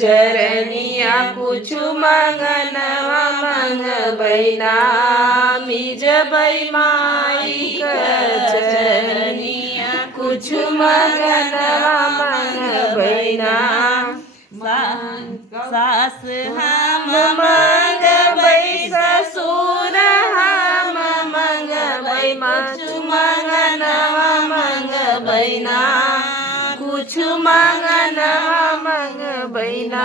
चरनिया कुछ मंगनवा मंग बैना मिज बै माई का चरनिया कुछ मंगनवा मंग बैना सास हम मंग बै ससुर हम मंग बै कुछ मंगनवा मंग बैना कुछ मंगनवा मंग बैना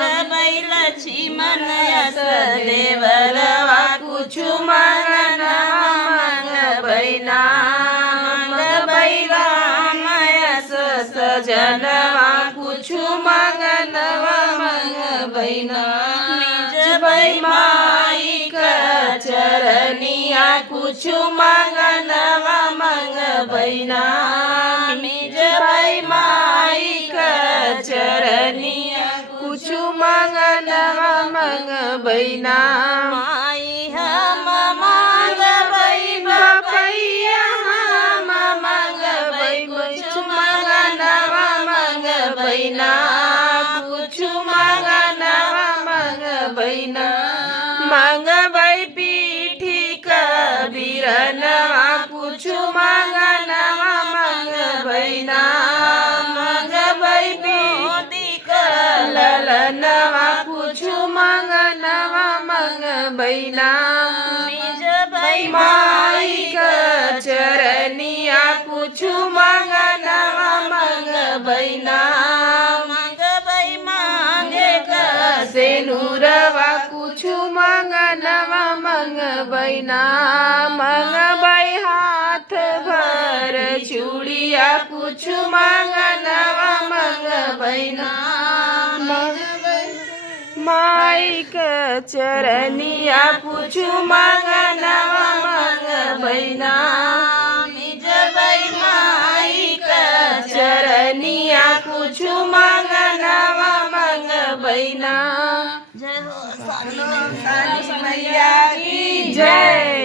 मंगबै लक्ष्मण यस देवरवा कुछ मंगनवा मंग बैना मंगबै राम यस सजनवा कुछ मंगनवा मंग बैना निज बै माई का चरनिया कुछ मंगनवा मंग बैना निज बै माई का चरनिया कुछ मंगनवा मंग बैना माई हम मांगबै बपैया हम मंगबै कुछ मंगनवा मंग बैना कुछ मंगनवा मंग बैना मंगबै पीठी कबीरनवा कुछ मंगनवा मंग बैना मंगबै पीठी ललनवा कुछ मंगनवा मंग बैना निज बै माई का चरनिया कुछ मंगनवा मंग बैना मंगबै मांगे का सेनुरवा कुछ मंगनवा मंग बैना मंगबै हाथ भर चूड़िया कुछ मंगनवा मंग बैना माई का चरनिया कुछ मंगनवा मंग बैना निज बै माई का चरनिया कुछ मंगनवा मंग बैना जय हो सानी मैया की जय।